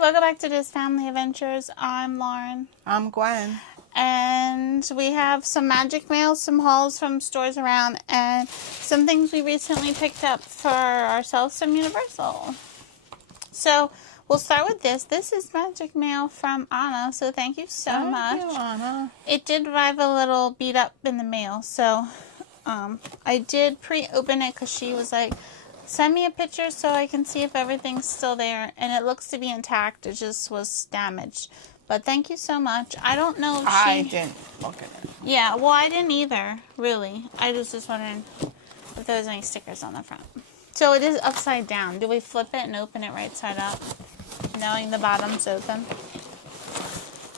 welcome back to This Family Adventures. I'm Lauren. I'm Gwen. And we have some magic mail, some hauls from stores around, and some things we recently picked up for ourselves from Universal. So we'll start with this. This is magic mail from Anna, so thank you so much. Thank you, Anna. It did arrive a little beat up in the mail, so I did pre-open it because she was like, send me a picture so I can see if everything's still there. And it looks to be intact. It just was damaged. But thank you so much. I don't know if I didn't look at it. Yeah, well, I didn't either, really. I was just wondering if there was any stickers on the front. So it is upside down. Do we flip it and open it right side up, knowing the bottom's open?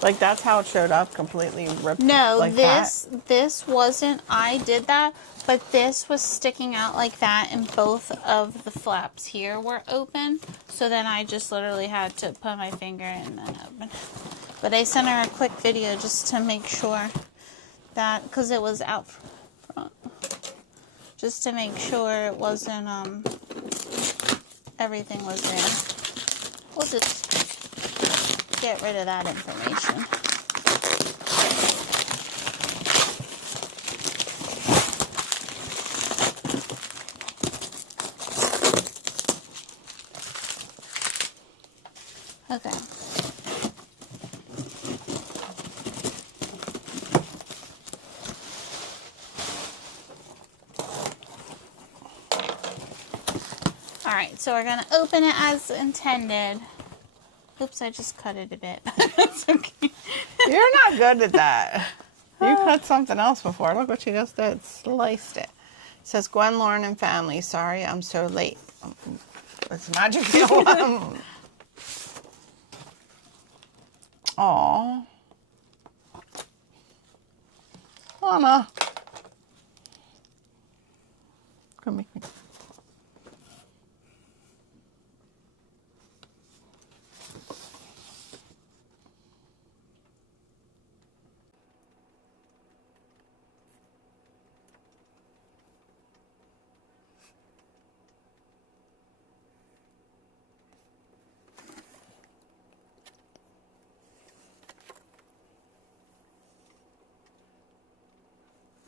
Like, that's how it showed up, completely ripped. No, like this wasn't. I did that, but this was sticking out like that, and both of the flaps here were open. So then I just literally had to put my finger and then open. But I sent her a quick video just to make sure that, because it was out front, just to make sure it wasn't everything was there. We'll just get rid of that information. Okay. All right, so we're gonna open it as intended. Oops, I just cut it a bit. That's okay. You're not good at that. You cut something else before. Look what you just did. Sliced it. It says, Gwen, Lauren, and family. Sorry, I'm so late. It's magic. Aw. Anna. Come make me.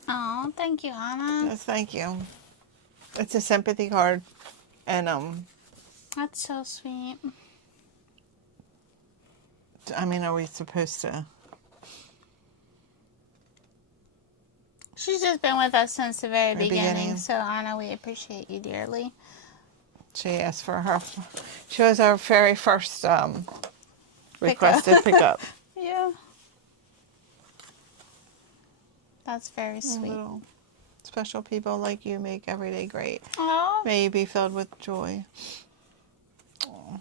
Oh, thank you, Anna. Yes, thank you. It's a sympathy card, and That's so sweet. I mean, are we supposed to? She's just been with us since the very beginning. So, Anna, we appreciate you dearly. She asked for her. She was our very first requested pickup. Yeah. That's very sweet. Little special people like you make every day great. Oh. May you be filled with joy. Aww.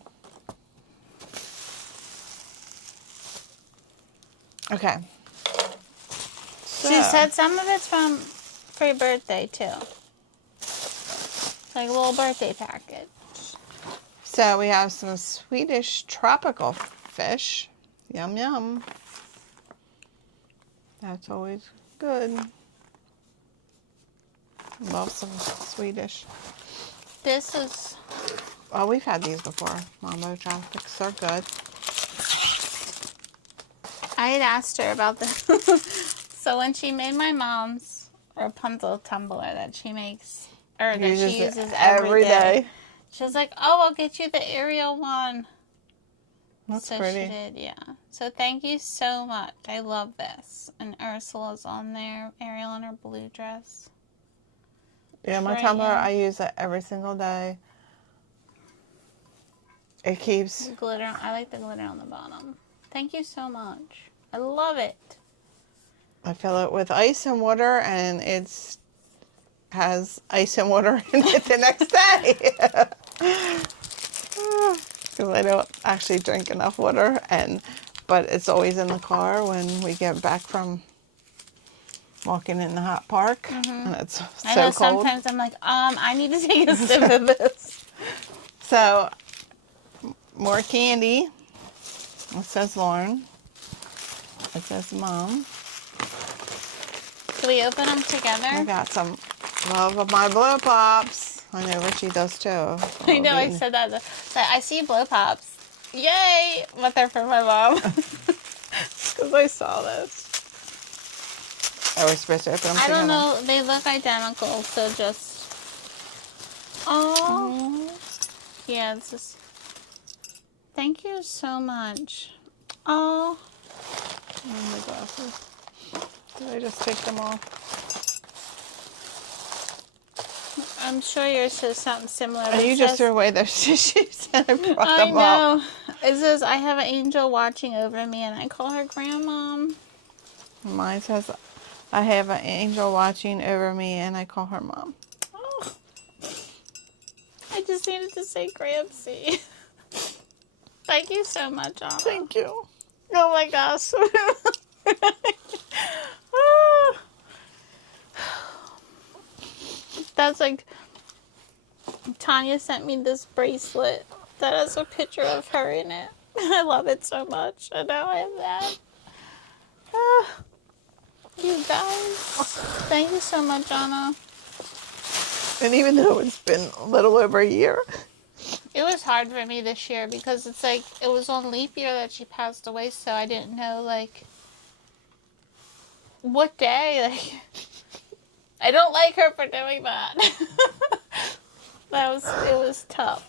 Okay. So, She said some of it's for your birthday, too. Like a little birthday package. so we have some Swedish tropical fish. Yum, yum. That's always good. Love some Swedish. This is... Oh, we've had these before. Mambo tropics are good. I had asked her about this. So when she made my mom's Rapunzel tumbler that she makes, or that she uses every day, she was like, oh, I'll get you the Ariel one. That's so pretty. She did, yeah. So thank you so much. I love this. And Ursula's on there. Ariel in her blue dress. Yeah, my tumbler, I use it every single day. It keeps... Glitter. I like the glitter on the bottom. Thank you so much. I love it. I fill it with ice and water, and it's has ice and water in it the next day. Because I don't actually drink enough water, but it's always in the car when we get back from walking in the hot park, and it's so I know cold. sometimes I'm like, I need to take a sip of this. So, more candy. It says Lauren. It says Mom. Should we open them together? I got some love of my blow pops. I know Richie does too. I know, I said that. I see blow pops. Yay! But they're for my mom. Because I saw this. Are we supposed to open them I together? don't know. They look identical, so just... Oh. Yeah, it's just... Thank you so much. Oh. Oh, my glasses. Did I just take them off? I'm sure yours says something similar. And you just threw away those tissues and I brought I them up. know. It says, I have an angel watching over me, and I call her Grandma. Mine says, I have an angel watching over me and I call her Mom. Oh. I just needed to say Gramsy. Thank you so much, Anna. Thank you. Oh my gosh. That's like, Tanya sent me this bracelet that has a picture of her in it. I love it so much. And now I have that. You guys. Thank you so much, Anna. And even though it's been a little over a year. It was hard for me this year because it's like, it was on leap year that she passed away, so I didn't know, like, what day, like, I don't like her for doing that. It was tough.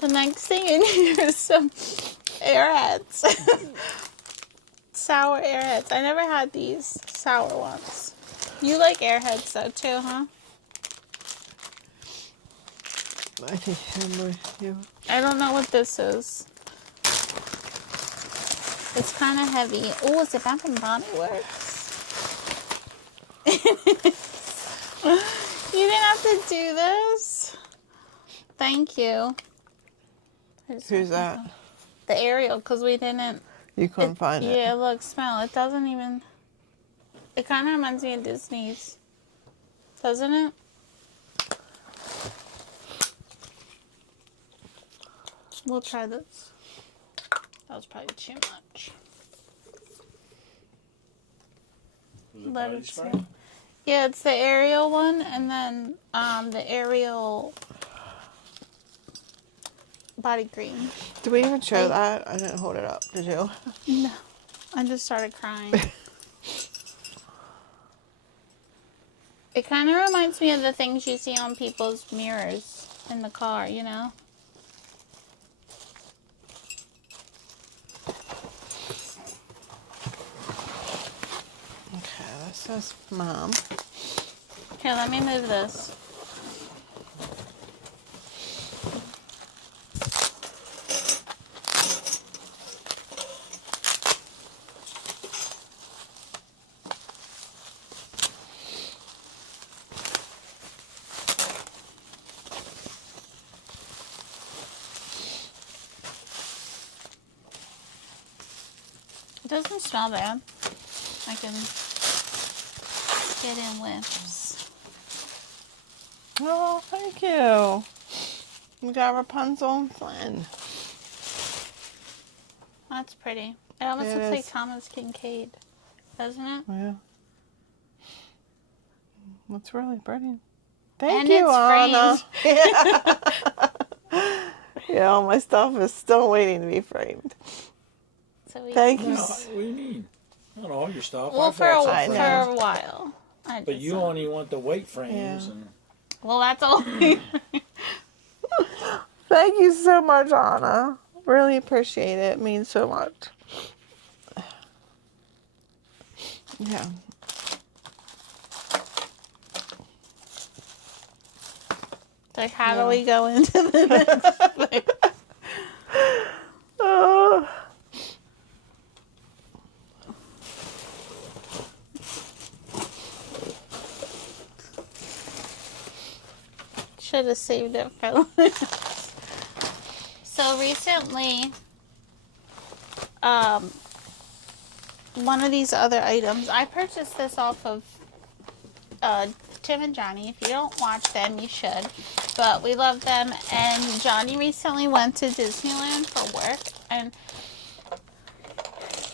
The next thing in here is some Airheads. Sour Airheads. I never had these sour ones. You like Airheads though too, huh? I think I'm with you. I don't know what this is. It's kind of heavy. Oh, is it Bath and Body Works? You didn't have to do this. Thank you. Who's that? The Ariel, because we didn't. You couldn't find it. Yeah, look, smell. It doesn't even. It kind of reminds me of Disney's. Doesn't it? We'll try this. That was probably too much. Let it smell. Yeah, it's the Ariel one, and then the Ariel body cream. Did we even show that? I didn't hold it up. Did you? No. I just started crying. It kind of reminds me of the things you see on people's mirrors in the car, you know? Okay, this says Mom. Here, let me move this. It doesn't smell bad. I can get in whiffs. Oh, thank you. We got Rapunzel and Flynn. That's pretty. It almost It looks is. like Thomas Kincaid, doesn't it? Yeah. That's really pretty. Thank And you, it's Anna. Yeah. Yeah, all my stuff is still waiting to be framed. So we Thank No, you. what do you mean? Not all your stuff. Well, I've for a, bought some I for know. frames, a while. I but did you some. only want the weight frames. Yeah. And Well, that's all. Thank you so much, Anna. Really appreciate it. It means so much. Yeah. Like, how do we go into the next thing? Oh. Should have saved it for later. So recently, one of these other items, I purchased this off of Tim and Johnny. If you don't watch them, you should. But we love them. And Johnny recently went to Disneyland for work. And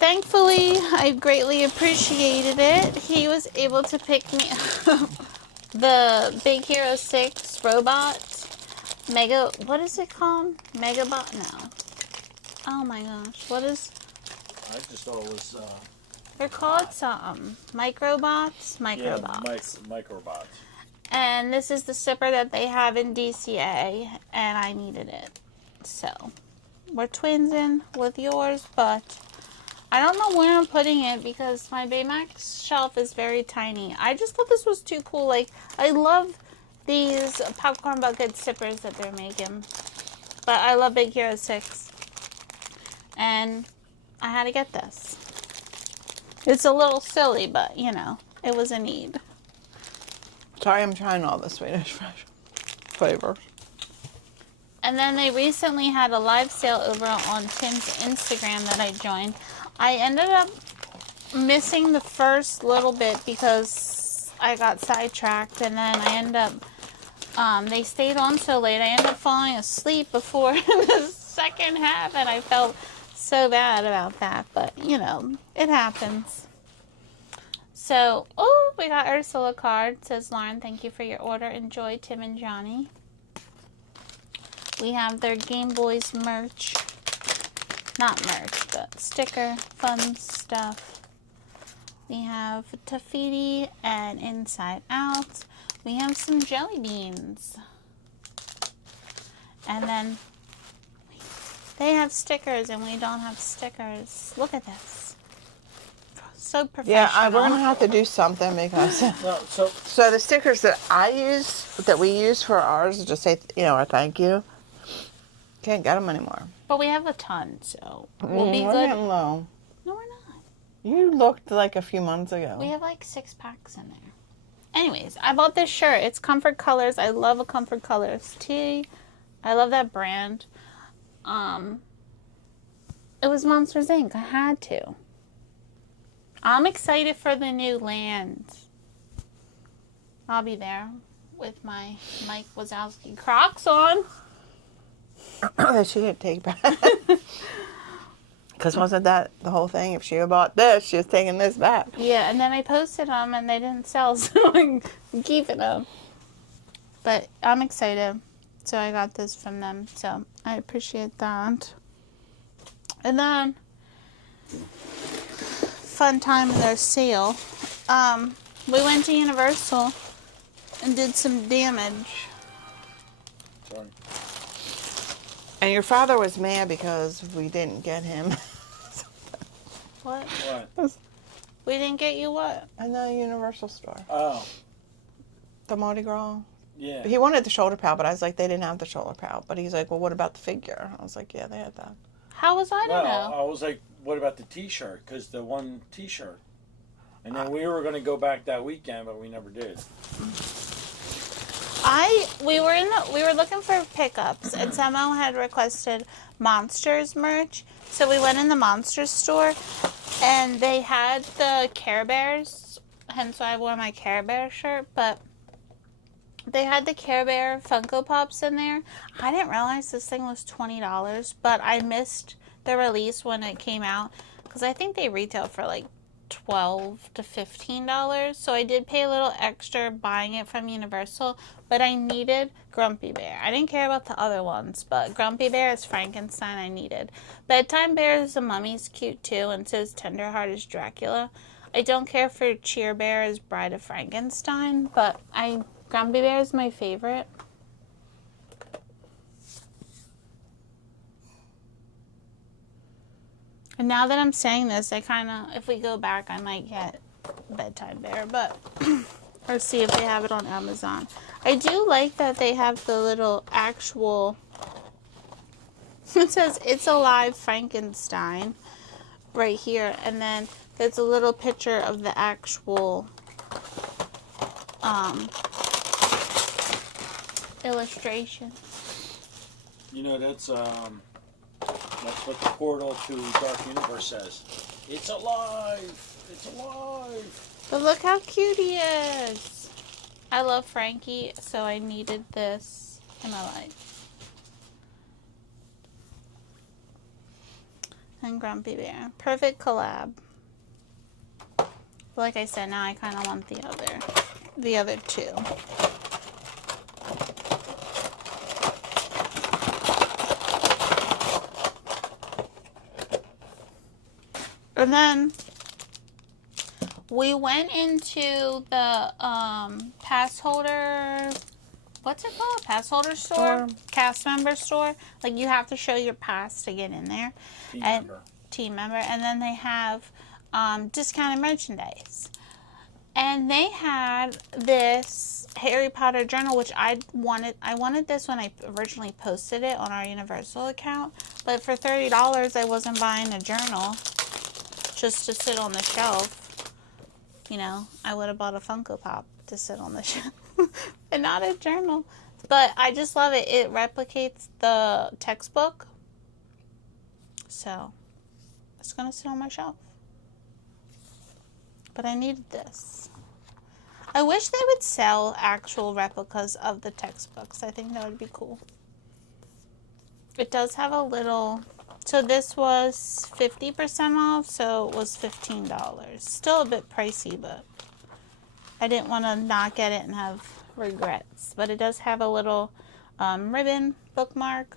thankfully, I greatly appreciated it. He was able to pick me up the Big Hero 6 robot. What is it called? Megabot? No. Oh my gosh. What is... I just thought it was. They're called something. Microbots? Yeah, Microbots. microbots. And this is the zipper that they have in DCA, and I needed it. So, we're twinsing with yours, but I don't know where I'm putting it because my Baymax shelf is very tiny. I just thought this was too cool. Like, I love these popcorn bucket zippers that they're making, but I love Big Hero 6, and I had to get this. It's a little silly, but, you know, it was a need. Sorry, I'm trying all the Swedish Fresh flavors. And then they recently had a live sale over on Tim's Instagram that I joined. I ended up missing the first little bit because I got sidetracked, and then I ended up, they stayed on so late, I ended up falling asleep before the second half, and I felt so bad about that, but, you know, it happens. So, oh, we got Ursula card. It says, Lauren, thank you for your order. Enjoy, Tim and Johnny. We have their Game Boys merch. Not merch, but sticker, fun stuff. We have Tafiti and Inside Out. We have some jelly beans. And then they have stickers and we don't have stickers. Look at this. So professional. Yeah, we're gonna have to do something because No, so the stickers that we use for ours just say, you know, our thank you. Can't get them anymore. But we have a ton, so we'll be We're good. getting low. No, we're not. You looked like a few months ago. We have like 6 packs in there. Anyways, I bought this shirt. It's Comfort Colors. I love a Comfort Colors tee. I love that brand. It was Monsters Inc. I had to. I'm excited for the new land. I'll be there with my Mike Wazowski Crocs on. That she didn't take back. Because wasn't that the whole thing? If she had bought this, she was taking this back. Yeah, and then I posted them and they didn't sell, so I'm keeping them. But I'm excited. So I got this from them, so I appreciate that. And then, fun time in their sale. We went to Universal and did some damage. sorry. And your father was mad because we didn't get him. What? What? We didn't get you what? In the Universal store. Oh, The Mardi Gras. yeah. He wanted the shoulder pad, but I was like, they didn't have the shoulder pad. But he's like, well, what about the figure? I was like, yeah, they had that. How was I to Well, know? I was like, what about the T-shirt? Because the one T-shirt. And then we were going to go back that weekend, but we never did. We were looking for pickups, and Samo had requested Monsters merch, so we went in the Monsters store, and they had the Care Bears, hence why I wore my Care Bear shirt, but they had the Care Bear Funko Pops in there. I didn't realize this thing was $20, but I missed the release when it came out, because I think they retail for like $12 to $15, so I did pay a little extra buying it from Universal, but I needed Grumpy Bear. I didn't care about the other ones, but Grumpy Bear is Frankenstein I needed. Bedtime Bear is the Mummy's cute too, and so is Tenderheart is Dracula. I don't care for Cheer Bear as Bride of Frankenstein, but Grumpy Bear is my favorite. And now that I'm saying this, I kind of, if we go back, I might get Bedtime Bear, but, or see if they have it on Amazon. I do like that they have the little actual, it says, It's Alive Frankenstein, right here, and then there's a little picture of the actual, illustration. You know, that's what the portal to Dark Universe says. It's alive! It's alive! But look how cute he is. I love Frankie, so I needed this in my life. and Grumpy Bear. Perfect collab. Like I said, now I kind of want the other two. And then we went into the Passholder, what's it called? Passholder Store? Cast member store. Like, you have to show your pass to get in there. Team member. And then they have discounted merchandise. And they had this Harry Potter journal, which I wanted this when I originally posted it on our Universal account. But for $30, I wasn't buying a journal just to sit on the shelf. You know, I would have bought a Funko Pop to sit on the shelf and not a journal. But I just love it. It replicates the textbook. So, it's going to sit on my shelf. But I needed this. I wish they would sell actual replicas of the textbooks. I think that would be cool. It does have a little... So this was 50% off, so it was $15. Still a bit pricey, but I didn't want to not get it and have regrets. But it does have a little ribbon bookmark.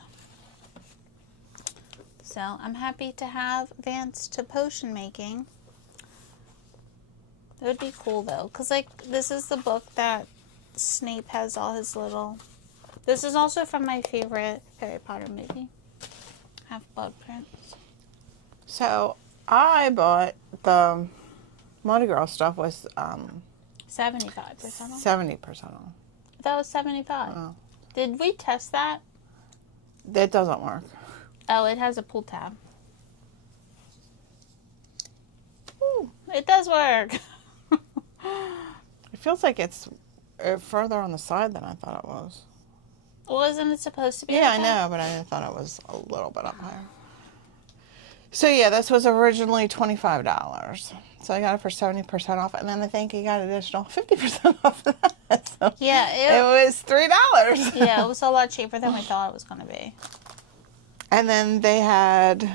So I'm happy to have Advanced to Potion Making. It would be cool though, because like this is the book that Snape has all his little... This is also from my favorite Harry Potter movie. Half-Blood Prince. So I bought the Mardi Gras stuff was 75% off. 70% off. That was 75. Oh. Did we test that? It doesn't work. Oh, it has a pull tab. Ooh. It does work. It feels like it's further on the side than I thought it was. Wasn't it supposed to be? Yeah, like I that? know, but I thought it was a little bit up higher. So yeah, this was originally $25. So I got it for 70% off, and then I think you got additional 50% off of that. So Yeah, it was $3. Yeah, it was a lot cheaper than we thought it was going to be. And then they had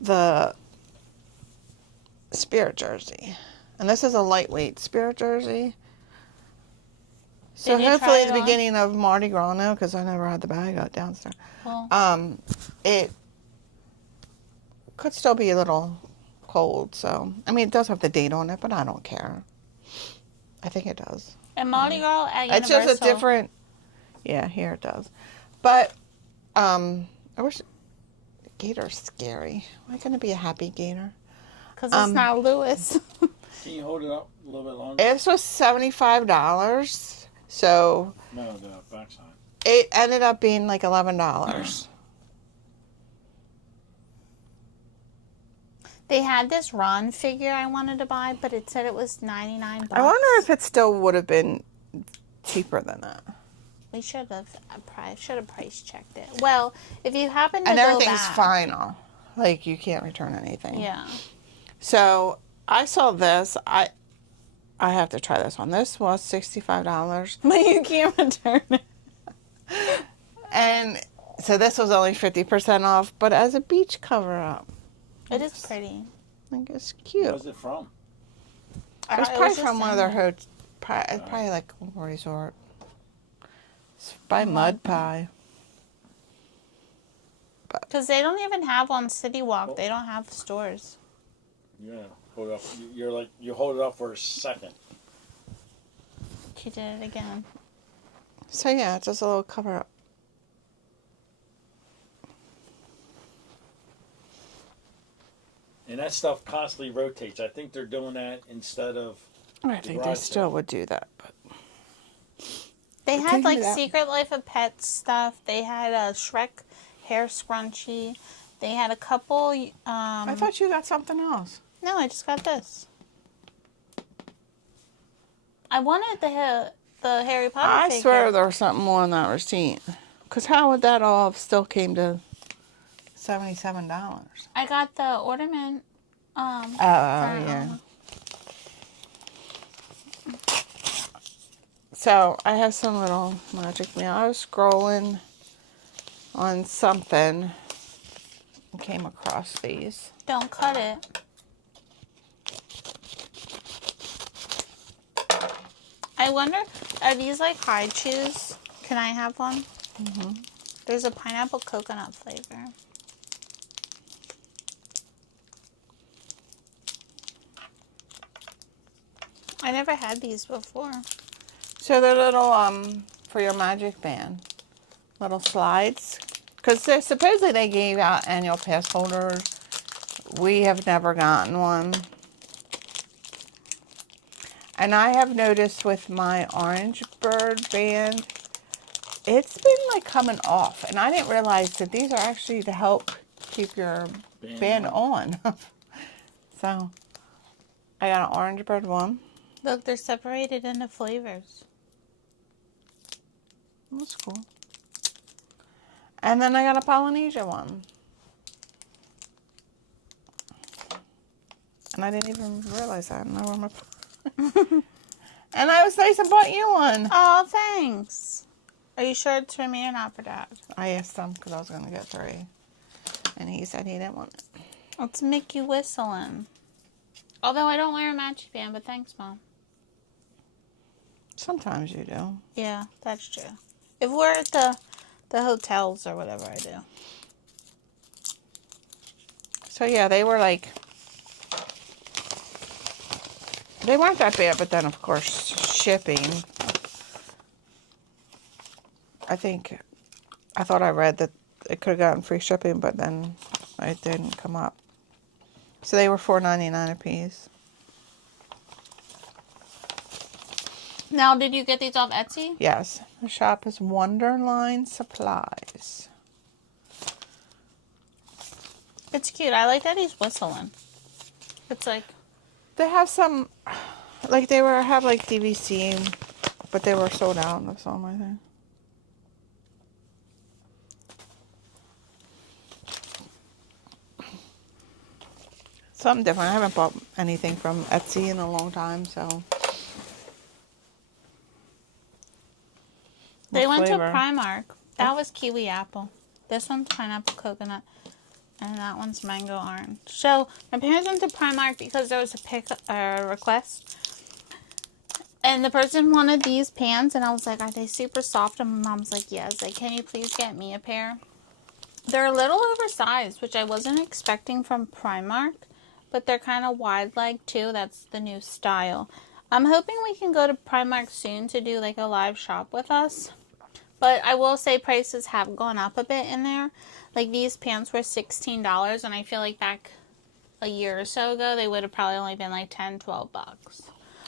the Spirit jersey. And this is a lightweight Spirit jersey. So Did you hopefully try it's it the on? beginning of Mardi Gras now, because I never had the bag out downstairs. Well, It could still be a little cold, so I mean it does have the date on it, but I don't care. I think it does. and Mardi Gras at It's Universal. just a different. Yeah, here it does. But I wish Gator's scary. Why couldn't it be a happy Gator? Because it's not Lewis. Can you hold it up a little bit longer? This was $75, so No, the backside. it ended up being like $11. They had this Ron figure I wanted to buy, but it said it was $99. I wonder if it still would have been cheaper than that. We should have price checked it. Well, if you happen to And go everything's back, final. Like you can't return anything. Yeah. So I saw this. I have to try this one. This was $65. But you can't return it. And so this was only 50% off, but as a beach cover up. It is pretty. I think it's cute. Where's it from? It was It probably was just from one of in their there. hotels. Probably like a resort. It's by Mud Pie. Because they don't even have on City Walk. They don't have stores. Yeah, hold it up. You're like you hold it up for a second. She did it again. So yeah, it's just a little cover up. And that stuff constantly rotates. I think they're doing that instead of. I think they still would do that, but They Take had me like that. Secret Life of Pets stuff. They had a Shrek hair scrunchie. They had a couple. I thought you got something else. No, I just got this. I wanted the Harry Potter I figure. swear there was something more on that receipt. Because how would that all have still came to $77? I got the ornament. Oh, for, yeah. So I have some little magic mail. I was scrolling on something. came across these. Don't cut it. I wonder, are these like HiChews? Can I have one? Mm-hmm. There's a pineapple coconut flavor. I never had these before. So they're little, for your magic band. Little slides. Because supposedly they gave out annual pass holders. We have never gotten one. And I have noticed with my orange bird band, it's been like coming off. And I didn't realize that these are actually to help keep your band on. So, I got an orange bird one. Look, they're separated into flavors. That's cool. And then I got a Polynesia one. And I didn't even realize that. And I was nice and bought you one. Oh, thanks. Are you sure it's for me or not for Dad? I asked him because I was going to get 3. And he said he didn't want it. Let's make you whistling. Although I don't wear a matching band, but thanks, Mom. Sometimes you do. Yeah, that's true. If we're at the hotels or whatever, I do. So yeah, they were like, they weren't that bad, but then of course shipping. I thought I read that it could have gotten free shipping, but then it didn't come up. So they were $4.99 a piece. Now, did you get these off Etsy? Yes. The shop is Wonderline Supplies. It's cute. I like that he's whistling. It's like... They have some, like they have like DVC, but they were sold out of some, I think. Something different. I haven't bought anything from Etsy in a long time, so. They What went to flavor? Primark. That was kiwi apple. This one's pineapple coconut. And that one's mango orange. So, my parents went to Primark because there was a request. And the person wanted these pants. And I was like, are they super soft? And my mom's like, yes. Like, can you please get me a pair? They're a little oversized, which I wasn't expecting from Primark. But they're kind of wide leg too. That's the new style. I'm hoping we can go to Primark soon to do like a live shop with us. But I will say prices have gone up a bit in there. Like these pants were $16 and I feel like back a year or so ago they would have probably only been like $10, $12.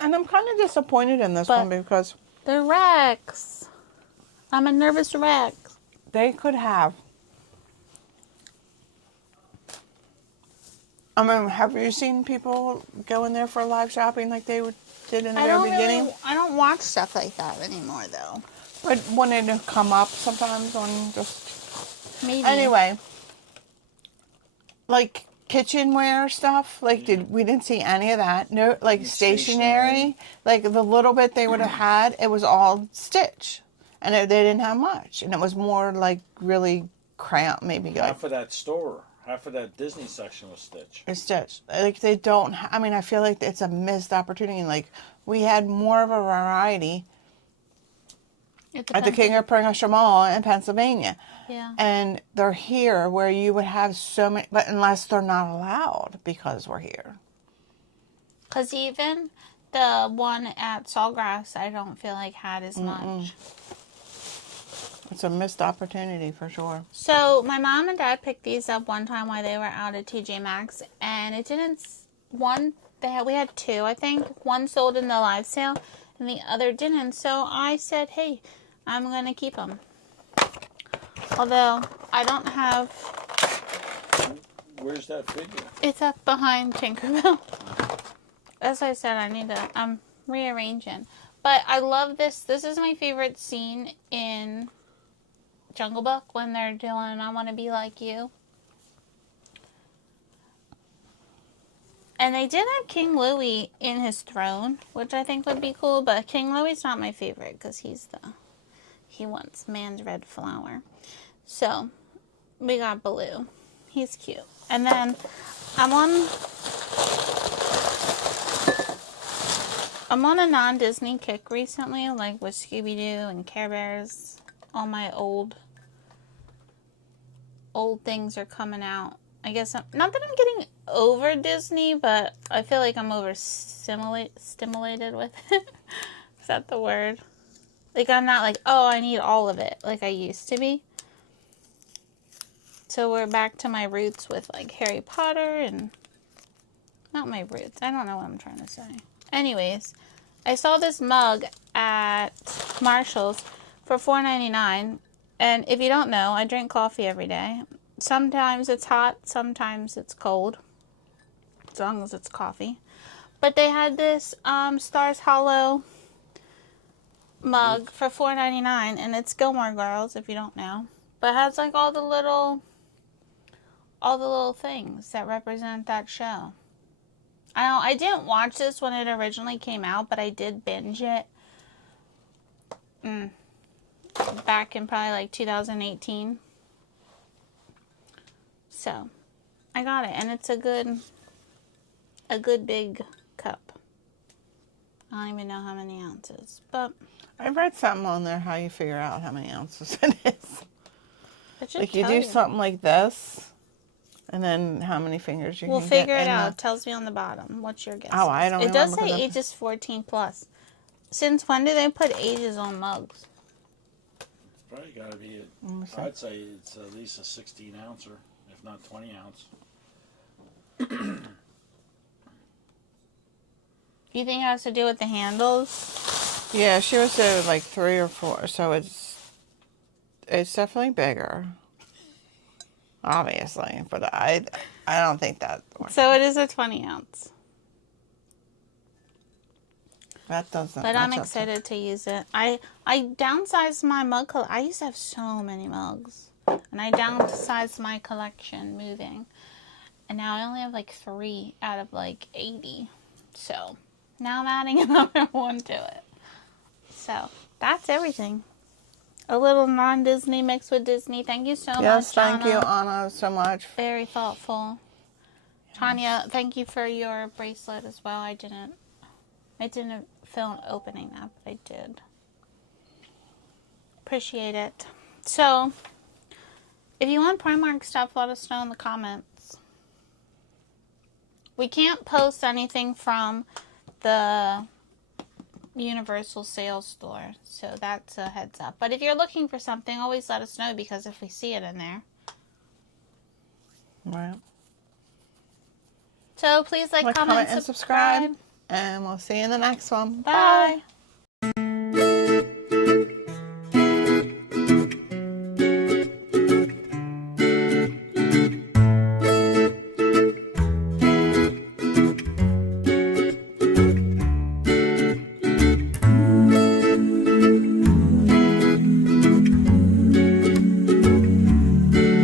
And I'm kind of disappointed in this one because they're Rex. I'm a nervous Rex. they could have. I mean, have you seen people go in there for live shopping like they did in the very beginning? I don't watch stuff like that anymore though. But when it come up sometimes on just... Maybe. Anyway, like kitchenware stuff, like we didn't see any of that. No, like stationery, like the little bit they would have had, it was all stitch, and they didn't have much, and it was more like really cramped, maybe like Half of that store, half of that Disney section was Stitch. stitch. Like they don't. I mean, I feel like it's a missed opportunity. Like we had more of a variety at the King of Prussia Mall in Pennsylvania. Yeah. And they're here where you would have so many, but unless they're not allowed because we're here. Because even the one at Sawgrass, I don't feel like had as much. It's a missed opportunity for sure. So my mom and dad picked these up one time while they were out at TJ Maxx, and it didn't. We had 2, I think. One sold in the live sale, and the other didn't. So I said, "Hey, I'm gonna keep them." Although I don't have. Where's that figure? It's up behind Tinkerbell. As I said, I'm rearranging. But I love this. This is my favorite scene in Jungle Book when they're doing I Want to Be Like You. And they did have King Louie in his throne, which I think would be cool. But King Louie's not my favorite because he wants man's red flower. So, we got Baloo. He's cute. And then I'm on a non-Disney kick recently, like with Scooby-Doo and Care Bears. All my old things are coming out. I guess not that I'm getting over Disney, but I feel like I'm stimulated with it. Is that the word? Like, I'm not like, oh, I need all of it like I used to be. So we're back to my roots with like Harry Potter and not my roots. I don't know what I'm trying to say. Anyways, I saw this mug at Marshall's for $4.99. And if you don't know, I drink coffee every day. Sometimes it's hot, sometimes it's cold. As long as it's coffee. But they had this Stars Hollow mug for $4.99, and it's Gilmore Girls, if you don't know. But it has like all the little things that represent that show. I didn't watch this when it originally came out, but I did binge it back in probably like 2018. So I got it, and it's a good big cup. I don't even know how many ounces, but I read something on there how you figure out how many ounces it is. Like you tell do something like this, and then how many fingers you We'll can figure get. it out. It tells me on the bottom. What's your guess? Oh, I don't It does remember say ages 14 plus. Since when do they put ages on mugs? Probably got to be, I'd say it's at least a 16 ouncer, if not 20 ounce. You think it has to do with the handles? Yeah, she was there with like 3 or 4, so it's definitely bigger. Obviously, but I don't think that works. So it is a 20 ounce. That doesn't. But I'm excited to use it. I downsized my mug. I used to have so many mugs, and I downsized my collection moving, and now I only have like 3 out of like 80. So now I'm adding another one to it. So that's everything. A little non-Disney mixed with Disney. Thank you so much, Yes, thank Anna. you, Anna, so much. Very thoughtful. Yes. Tanya, thank you for your bracelet as well. I didn't feel opening that, but I did. Appreciate it. So, if you want Primark stuff, let us know in the comments. We can't post anything from the Universal Sales Store, so that's a heads up. But if you're looking for something, always let us know, because if we see it in there. Right. So please like, comment, and subscribe. And we'll see you in the next one. Bye. Bye.